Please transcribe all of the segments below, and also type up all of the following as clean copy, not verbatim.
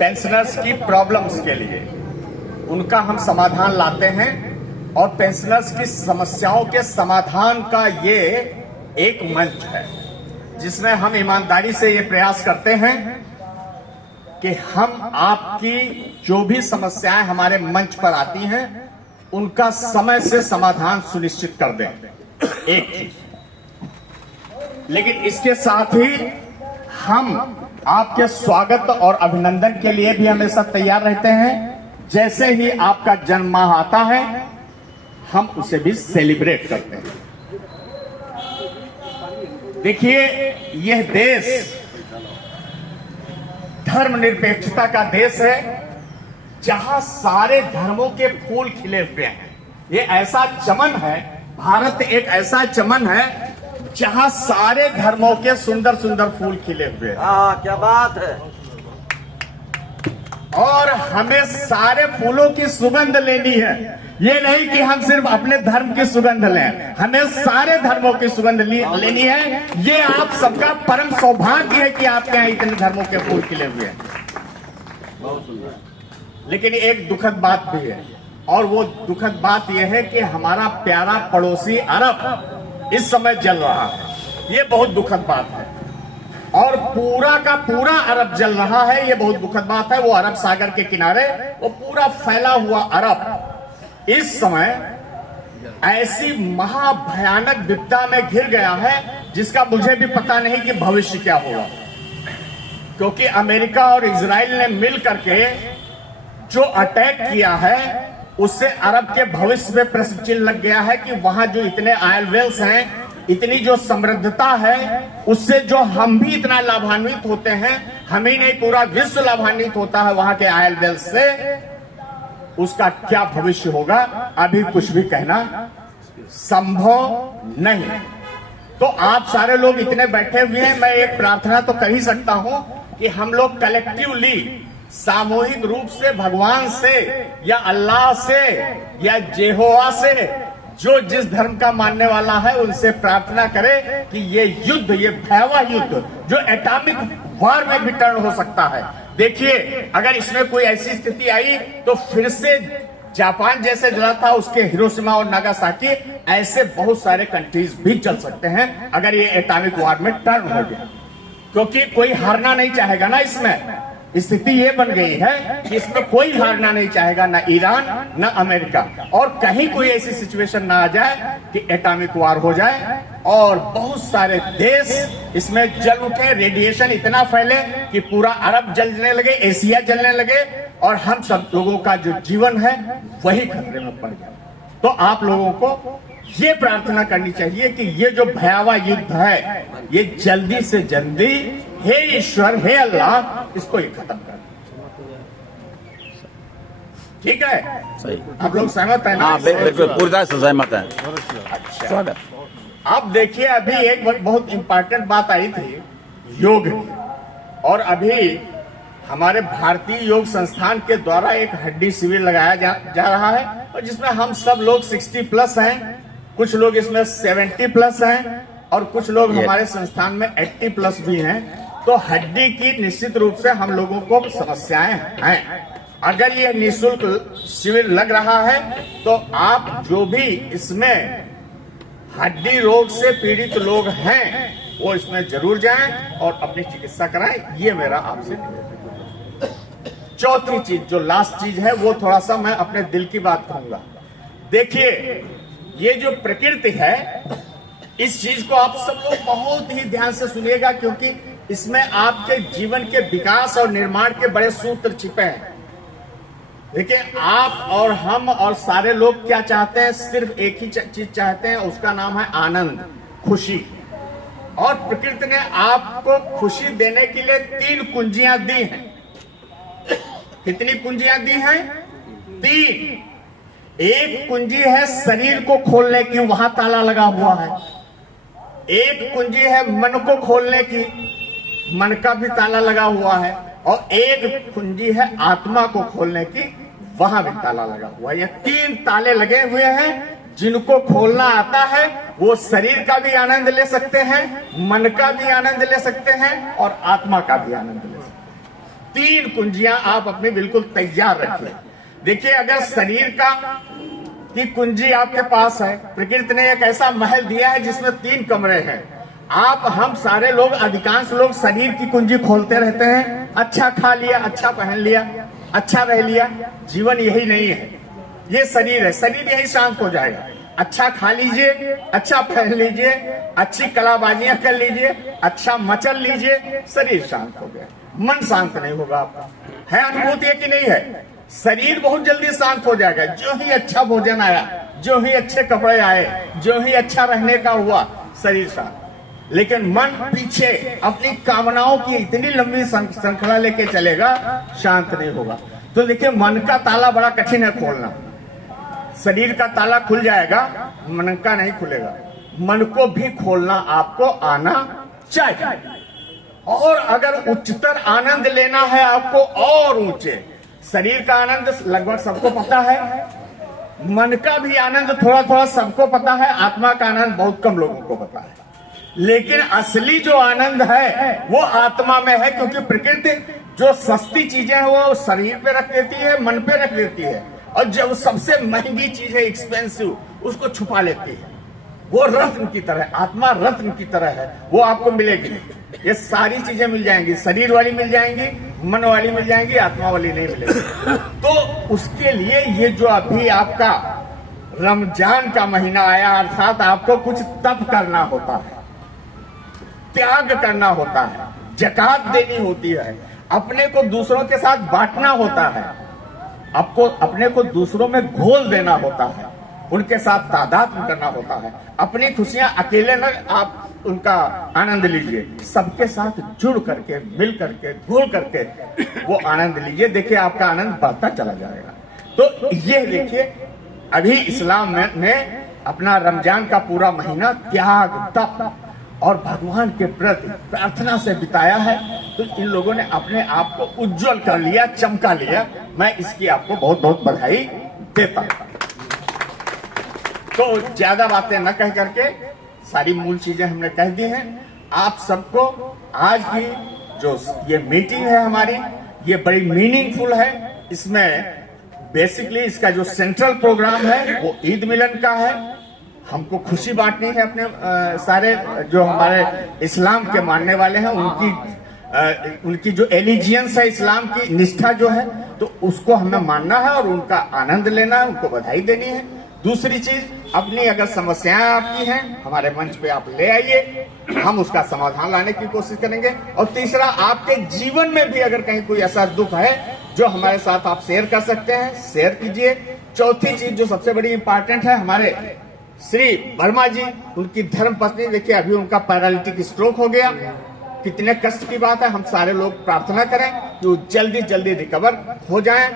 Pensioners की problems के लिए उनका हम समाधान लाते हैं और पेंशनर्स की समस्याओं के समाधान का ये एक मंच है जिसमें हम ईमानदारी से ये प्रयास करते हैं कि हम आपकी जो भी समस्याएं हमारे मंच पर आती हैं उनका समय से समाधान सुनिश्चित कर दें। एक चीज, लेकिन इसके साथ ही हम आपके स्वागत और अभिनंदन के लिए भी हमेशा तैयार रहते हैं। जैसे ही आपका जन्म माह आता है हम उसे भी सेलिब्रेट करते हैं। देखिए, यह देश धर्मनिरपेक्षता का देश है जहां सारे धर्मों के फूल खिले हुए हैं। ये ऐसा चमन है, भारत एक ऐसा चमन है जहां सारे धर्मों के सुंदर सुंदर फूल खिले हुए हैं। क्या बात है। और हमें सारे फूलों की सुगंध लेनी है। ये नहीं कि हम सिर्फ अपने धर्म की सुगंध लें, हमें सारे धर्मों की सुगंध लेनी है। ये आप सबका परम सौभाग्य है कि आपके यहाँ इतने धर्मों के फूल खिले हुए हैं। बहुत सुंदर। लेकिन एक दुखद बात भी है, और वो दुखद बात यह है कि हमारा प्यारा पड़ोसी अरब इस समय जल रहा है। ये बहुत दुखद बात है, और पूरा का पूरा अरब जल रहा है। ये बहुत दुखद बात है। वो अरब सागर के किनारे वो पूरा फैला हुआ अरब इस समय ऐसी महाभयानक विपदा में घिर गया है जिसका मुझे भी पता नहीं कि भविष्य क्या होगा, क्योंकि अमेरिका और इजराइल ने मिल करके जो अटैक किया है उससे अरब के भविष्य में प्रश्न चिन्ह लग गया है कि वहां जो इतने ऑयल वेल्स हैं, इतनी जो समृद्धता है, उससे जो हम भी इतना लाभान्वित होते हैं, हम ही नहीं पूरा विश्व लाभान्वित होता है वहां के ऑयल वेल्स से, उसका क्या भविष्य होगा अभी कुछ भी कहना संभव नहीं। तो आप सारे लोग इतने बैठे हुए हैं, मैं एक प्रार्थना तो कर ही सकता हूं कि हम लोग कलेक्टिवली सामूहिक रूप से भगवान से या अल्लाह से या यहोवा से, जो जिस धर्म का मानने वाला है, उनसे प्रार्थना करें कि ये युद्ध, ये भयावह युद्ध जो एटॉमिक वार में भी टर्न हो सकता है। देखिए, अगर इसमें कोई ऐसी स्थिति आई तो फिर से जापान जैसे जला था उसके हिरोशिमा और नागासाकी, ऐसे बहुत सारे कंट्रीज भी चल सकते हैं अगर ये एटॉमिक वार में टर्न हो गया, क्योंकि कोई हारना नहीं चाहेगा ना। इसमें स्थिति ये बन गई है कि इसमें कोई हारना नहीं चाहेगा, ना ईरान ना अमेरिका, और कहीं कोई ऐसी सिचुएशन ना आ जाए कि एटॉमिक वार हो जाए और बहुत सारे देश इसमें जल उठे, रेडिएशन इतना फैले कि पूरा अरब जलने लगे, एशिया जलने लगे, और हम सब लोगों का जो जीवन है वही खतरे में पड़ जाए। तो आप लोगों को ये प्रार्थना करनी चाहिए कि ये जो भयावह युद्ध है ये जल्दी से जल्दी, हे ईश्वर, हे अल्लाह, इसको ये खत्म कर। ठीक है, सही। आप लोग सहमत हैं ना? हाँ, बिल्कुल पूरी तरह से सहमत है। अच्छा, अब देखिए, अभी एक बहुत इंपॉर्टेंट बात आई थी योग की, और अभी हमारे भारतीय योग संस्थान के द्वारा एक हड्डी शिविर लगाया जा रहा है, और जिसमें हम सब लोग 60+ हैं, कुछ लोग इसमें 70+ हैं, और कुछ लोग हमारे संस्थान में 80+ भी हैं। तो हड्डी की निश्चित रूप से हम लोगों को समस्याएं हैं। अगर ये निःशुल्क शिविर लग रहा है तो आप जो भी इसमें हड्डी रोग से पीड़ित लोग हैं वो इसमें जरूर जाएं और अपनी चिकित्सा कराएं। ये मेरा आपसे निवेदन है। चौथी चीज, जो लास्ट चीज है, वो थोड़ा सा मैं अपने दिल की बात कहूंगा। देखिए, ये जो प्रकृति है, इस चीज को आप सब लोग बहुत ही ध्यान से सुनिएगा, क्योंकि इसमें आपके जीवन के विकास और निर्माण के बड़े सूत्र छिपे हैं। देखिए, आप और हम और सारे लोग क्या चाहते हैं? सिर्फ एक ही चीज चाहते हैं, उसका नाम है आनंद, खुशी। और प्रकृति ने आपको खुशी देने के लिए 3 कुंजियां दी हैं। कितनी कुंजियां दी हैं? 3। एक कुंजी है शरीर को खोलने की, वहां ताला लगा हुआ है। एक कुंजी है मन को खोलने की, मन का भी ताला लगा हुआ है। और एक कुंजी है आत्मा को खोलने की, वहां भी ताला लगा हुआ है। ये 3 ताले लगे हुए हैं। जिनको खोलना आता है वो शरीर का भी आनंद ले सकते हैं, मन का भी आनंद ले सकते हैं और आत्मा का भी आनंद ले सकते हैं। 3 कुंजियां आप अपनी बिल्कुल तैयार रखिए। देखिए, अगर शरीर की कुंजी आपके पास है, प्रकृति ने एक ऐसा महल दिया है जिसमें 3 कमरे हैं। हम सारे लोग, अधिकांश लोग शरीर की कुंजी खोलते रहते हैं। अच्छा खा लिया, अच्छा पहन लिया, अच्छा रह लिया। जीवन यही नहीं है, ये शरीर है। शरीर यही शांत हो जाएगा। अच्छा खा लीजिए, अच्छा पहन लीजिए, अच्छी कलाबाजियां कर लीजिए, अच्छा मचल लीजिए, शरीर शांत हो गया। मन शांत नहीं होगा आपका। है अनुभूति है कि नहीं है? शरीर बहुत जल्दी शांत हो जाएगा। जो ही अच्छा भोजन आया, जो ही अच्छे कपड़े आए, जो ही अच्छा रहने का हुआ, शरीर शांत। लेकिन मन पीछे अपनी कामनाओं की इतनी लंबी श्रृंखला लेके चलेगा, शांत नहीं होगा। तो देखिए, मन का ताला बड़ा कठिन है खोलना। शरीर का ताला खुल जाएगा, मन का नहीं खुलेगा। मन को भी खोलना आपको आना चाहिए। और अगर उच्चतर आनंद लेना है आपको, और ऊंचे, शरीर का आनंद लगभग सबको पता है, मन का भी आनंद थोड़ा थोड़ा सबको पता है, आत्मा का आनंद बहुत कम लोगों को पता है। लेकिन असली जो आनंद है वो आत्मा में है, क्योंकि प्रकृति जो सस्ती चीजें हैं वो शरीर पे रख देती है, मन पे रख देती है, और जो सबसे महंगी चीज है, एक्सपेंसिव, उसको छुपा लेती है। वो रत्न की तरह, आत्मा रत्न की तरह है, वो आपको मिलेगी नहीं। ये सारी चीजें मिल जाएंगी, शरीर वाली मिल जाएंगी, मन वाली मिल जाएंगी, आत्मा वाली नहीं मिलेगी। तो उसके लिए ये जो अभी आपका रमजान का महीना आया, अर्थात आपको कुछ तप करना होता है, त्याग करना होता है, ज़कात देनी होती है, अपने को दूसरों के साथ बांटना होता है, आपको अपने को दूसरों में घोल देना होता है, उनके साथ तादात्म्य करना होता है। अपनी खुशियां अकेले न आप उनका आनंद लीजिए, सबके साथ जुड़ करके, मिल करके, घुल करके वो आनंद लीजिए। देखिए, आपका आनंद बढ़ता चला जाएगा। तो ये देखिए, अभी इस्लाम ने अपना रमजान का पूरा महीना त्याग, तप और भगवान के प्रति प्रार्थना से बिताया है। तो इन लोगों ने अपने आप को उज्जवल कर लिया, चमका लिया। मैं इसकी आपको बहुत बहुत बधाई देता हूं। तो ज्यादा बातें न कह करके सारी मूल चीजें हमने कह दी हैं। आप सबको आज की जो ये मीटिंग है हमारी, ये बड़ी मीनिंगफुल है। इसमें बेसिकली इसका जो सेंट्रल प्रोग्राम है वो ईद मिलन का है। हमको खुशी बांटनी है अपने सारे जो हमारे इस्लाम के मानने वाले हैं, उनकी जो एलिजियंस है, इस्लाम की निष्ठा जो है, तो उसको हमें मानना है और उनका आनंद लेना है, उनको बधाई देनी है। दूसरी चीज, अपनी अगर समस्याएं आपकी हैं, हमारे मंच पे आप ले आइए, हम उसका समाधान लाने की कोशिश करेंगे। और तीसरा, आपके जीवन में भी अगर कहीं कोई ऐसा दुख है जो हमारे साथ आप शेयर कर सकते हैं, शेयर कीजिए। चौथी चीज जो सबसे बड़ी इंपॉर्टेंट है, हमारे श्री वर्मा जी, उनकी धर्म पत्नी, देखिए अभी उनका पैरालिटिक स्ट्रोक हो गया। कितने कष्ट की बात है। हम सारे लोग प्रार्थना करें कि वो जल्दी जल्दी रिकवर हो जाएं,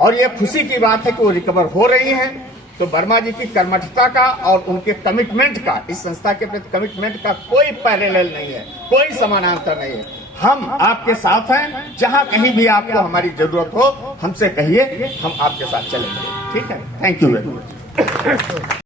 और ये खुशी की बात है कि वो रिकवर हो रही हैं। तो वर्मा जी की कर्मठता का और उनके कमिटमेंट का, इस संस्था के प्रति कमिटमेंट का कोई पैरेलल नहीं है, कोई समानांतर नहीं है। हम आपके साथ हैं, जहां कहीं भी आपको हमारी जरूरत हो हमसे कहिए, हम आपके साथ चलेंगे। ठीक है, थैंक यू वेरी मच।